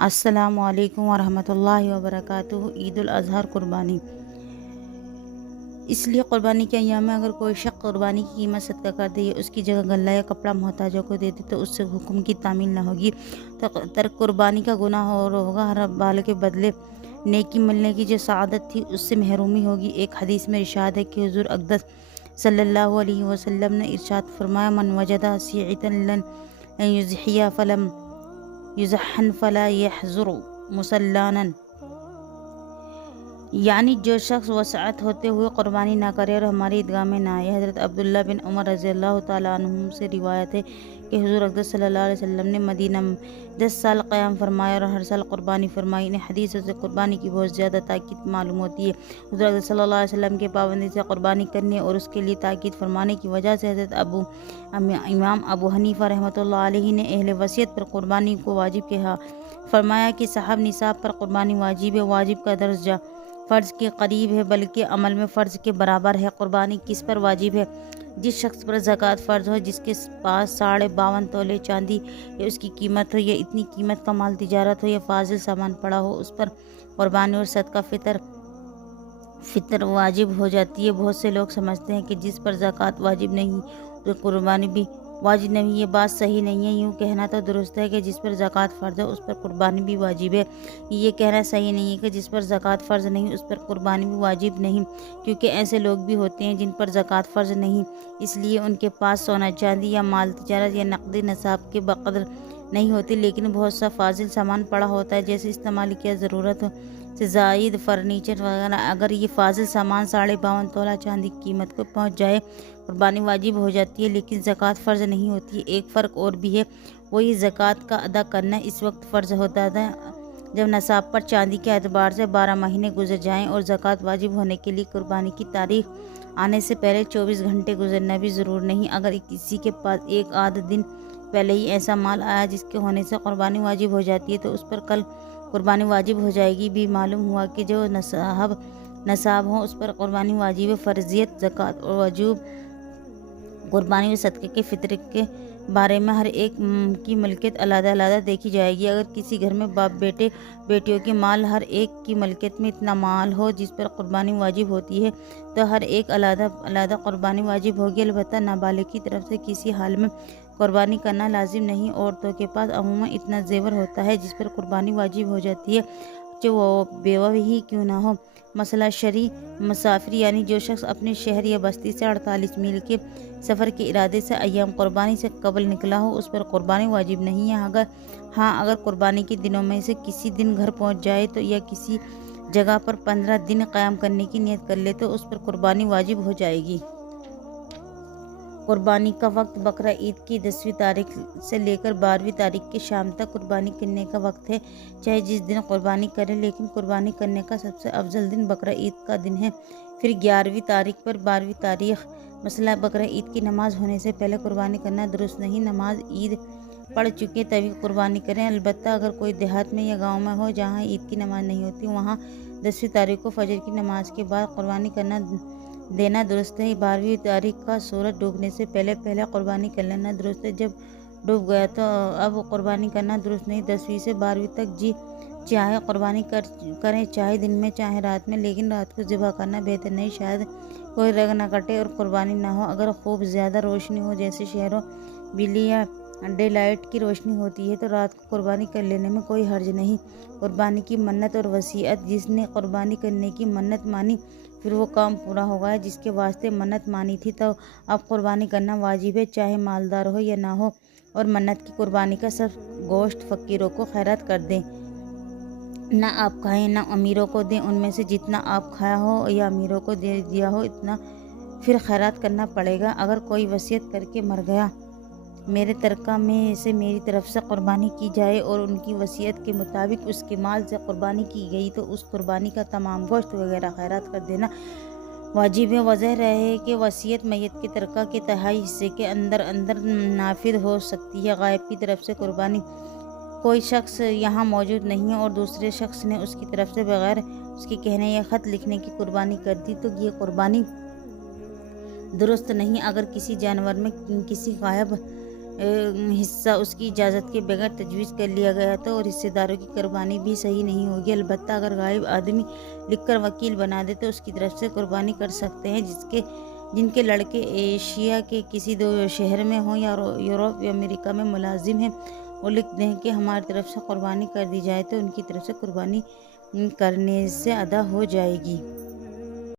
السلام علیکم ورحمۃ اللہ وبرکاتہ۔ عید الاضحیٰ قربانی۔ اس لیے قربانی کے ایام میں اگر کوئی شخص قربانی کی قیمت صدقہ کر دے یا اس کی جگہ غلہ یا کپڑا محتاجوں کو دے دے تو اس سے حکم کی تعمیل نہ ہوگی۔ ترک قربانی کا گناہ اور ہوگا، ہر بال کے بدلے نیکی ملنے کی جو سعادت تھی اس سے محرومی ہوگی۔ ایک حدیث میں ارشاد ہے کہ حضور اقدس صلی اللہ علیہ وسلم نے ارشاد فرمایا، من وجد سیعۃ لن یضحی فلم یزحن فلا یحضر مصلانا، یعنی جو شخص وسعت ہوتے ہوئے قربانی نہ کرے اور ہماری عیدگاہ میں نہ آئے۔ حضرت عبداللہ بن عمر رضی اللہ تعالیٰ عنہ سے روایت ہے کہ حضور اقدس صلی اللہ علیہ وسلم نے مدینہ میں 10 سال قیام فرمایا اور ہر سال قربانی فرمائی۔ انہیں حدیثوں سے قربانی کی بہت زیادہ تاکید معلوم ہوتی ہے۔ حضور اقدس صلی اللہ علیہ وسلم کے پابندی سے قربانی کرنے اور اس کے لیے تاکید فرمانے کی وجہ سے حضرت امام ابو حنیفہ رحمۃ اللہ علیہ نے اہل وصیت پر قربانی کو واجب کہا۔ فرمایا کہ صاحب نصاب پر قربانی واجب ہے۔ واجب کا درجہ فرض کے قریب ہے بلکہ عمل میں فرض کے برابر ہے۔ قربانی کس پر واجب ہے؟ جس شخص پر زکوٰۃ فرض ہو، جس کے پاس 52.5 تولے چاندی یا اس کی قیمت ہو، یا اتنی قیمت کا مال تجارت ہو یا فاضل سامان پڑا ہو، اس پر قربانی اور صدقہ فطر واجب ہو جاتی ہے۔ بہت سے لوگ سمجھتے ہیں کہ جس پر زکوٰۃ واجب نہیں تو قربانی بھی واجب نہیں۔ یہ بات صحیح نہیں ہے۔ یوں کہنا تو درست ہے کہ جس پر زکوٰۃ فرض ہے اس پر قربانی بھی واجب ہے۔ یہ کہنا صحیح نہیں ہے کہ جس پر زکوٰۃ فرض نہیں اس پر قربانی بھی واجب نہیں، کیونکہ ایسے لوگ بھی ہوتے ہیں جن پر زکوٰۃ فرض نہیں، اس لیے ان کے پاس سونا چاندی یا مال تجارت یا نقدی نصاب کے بقدر نہیں ہوتی، لیکن بہت سا فاضل سامان پڑا ہوتا ہے جیسے استعمال کیا ضرورت سے زائد فرنیچر وغیرہ۔ اگر یہ فاضل سامان 52.5 تولہ چاندی کی قیمت کو پہنچ جائے قربانی واجب ہو جاتی ہے، لیکن زکوٰۃ فرض نہیں ہوتی۔ ایک فرق اور بھی ہے، وہ یہ زکوٰۃ کا ادا کرنا اس وقت فرض ہوتا ہے جب نصاب پر چاندی کے اعتبار سے 12 مہینے گزر جائیں، اور زکوٰۃ واجب ہونے کے لیے قربانی کی تاریخ آنے سے پہلے 24 گھنٹے گزرنا بھی ضرور نہیں۔ اگر کسی کے پاس ایک آدھ دن پہلے ہی ایسا مال آیا جس کے ہونے سے قربانی واجب ہو جاتی ہے تو اس پر کل قربانی واجب ہو جائے گی۔ بھی معلوم ہوا کہ جو نصاب ہو اس پر قربانی واجب ہے۔ فرضیت زکوٰۃ اور وجوب قربانی اور صدقے کے فطر کے بارے میں ہر ایک کی ملکیت علیحدہ علیحدہ دیکھی جائے گی۔ اگر کسی گھر میں باپ بیٹے بیٹیوں کے مال ہر ایک کی ملکیت میں اتنا مال ہو جس پر قربانی واجب ہوتی ہے تو ہر ایک علیحدہ علیحدہ قربانی واجب ہوگی۔ البتہ نابالغ کی طرف سے کسی حال میں قربانی کرنا لازم نہیں۔ عورتوں کے پاس عموماً اتنا زیور ہوتا ہے جس پر قربانی واجب ہو جاتی ہے، جو وہ بیوہ ہی کیوں نہ ہو۔ مسئلہ شرعی مسافر، یعنی جو شخص اپنے شہر یا بستی سے 48 میل کے سفر کے ارادے سے ایام قربانی سے قبل نکلا ہو، اس پر قربانی واجب نہیں ہے۔ اگر قربانی کے دنوں میں سے کسی دن گھر پہنچ جائے تو یا کسی جگہ پر 15 دن قیام کرنے کی نیت کر لے تو اس پر قربانی واجب ہو جائے گی۔ قربانی کا وقت بقرہ عید کی 10ویں تاریخ سے لے کر 12ویں تاریخ کی شام تک قربانی کرنے کا وقت ہے، چاہے جس دن قربانی کرے، لیکن قربانی کرنے کا سب سے افضل دن بقرہ عید کا دن ہے۔ پھر 11ویں تاریخ پر 12ویں تاریخ۔ مسئلہ بقرہ عید کی نماز ہونے سے پہلے قربانی کرنا درست نہیں۔ نماز عید پڑھ چکے تبھی قربانی کریں۔ البتہ اگر کوئی دیہات میں یا گاؤں میں ہو جہاں عید کی نماز نہیں ہوتی، وہاں 10ویں تاریخ کو فجر کی نماز کے بعد قربانی دینا درست ہے۔ 12ویں تاریخ کا سورج ڈوبنے سے پہلے قربانی کر لینا درست ہے۔ جب ڈوب گیا تو اب قربانی کرنا درست نہیں۔ 10ویں سے 12ویں تک جی چاہے قربانی کریں، چاہے دن میں چاہے رات میں، لیکن رات کو ذبح کرنا بہتر نہیں، شاید کوئی رگ نہ کٹے اور قربانی نہ ہو۔ اگر خوب زیادہ روشنی ہو جیسے شہروں بجلی یا ڈے لائٹ کی روشنی ہوتی ہے تو رات کو قربانی کر لینے میں کوئی حرج نہیں۔ قربانی کی منت اور وصیت، جس نے قربانی کرنے کی منت مانی پھر وہ کام پورا ہو گیا جس کے واسطے منت مانی تھی، تو اب قربانی کرنا واجب ہے، چاہے مالدار ہو یا نہ ہو، اور منت کی قربانی کا سب گوشت فقیروں کو خیرات کر دیں۔ نہ آپ کھائیں نہ امیروں کو دیں، ان میں سے جتنا آپ کھایا ہو یا امیروں کو دے دیا ہو اتنا پھر خیرات کرنا پڑے گا۔ اگر کوئی وصیت کر کے مر گیا، میرے ترکہ میں سے میری طرف سے قربانی کی جائے، اور ان کی وصیت کے مطابق اس کے مال سے قربانی کی گئی تو اس قربانی کا تمام گوشت وغیرہ خیرات کر دینا واجب ہے۔ واضح رہے کہ وصیت میت کے ترکہ کے تہائی حصے کے اندر نافذ ہو سکتی ہے۔ غائب کی طرف سے قربانی، کوئی شخص یہاں موجود نہیں ہے اور دوسرے شخص نے اس کی طرف سے بغیر اس کے کہنے یا خط لکھنے کی قربانی کر دی تو یہ قربانی درست نہیں۔ اگر کسی جانور میں کسی غائب حصہ اس کی اجازت کے بغیر تجویز کر لیا گیا تھا اور حصے داروں کی قربانی بھی صحیح نہیں ہوگی۔ البتہ اگر غائب آدمی لکھ کر وکیل بنا دے تو اس کی طرف سے قربانی کر سکتے ہیں جن کے لڑکے ایشیا کے کسی دو شہر میں ہوں یا یورپ یا امریکہ میں ملازم ہیں۔ وہ لکھ دیں کہ ہماری طرف سے قربانی کر دی جائے تو ان کی طرف سے قربانی کرنے سے ادا ہو جائے گی۔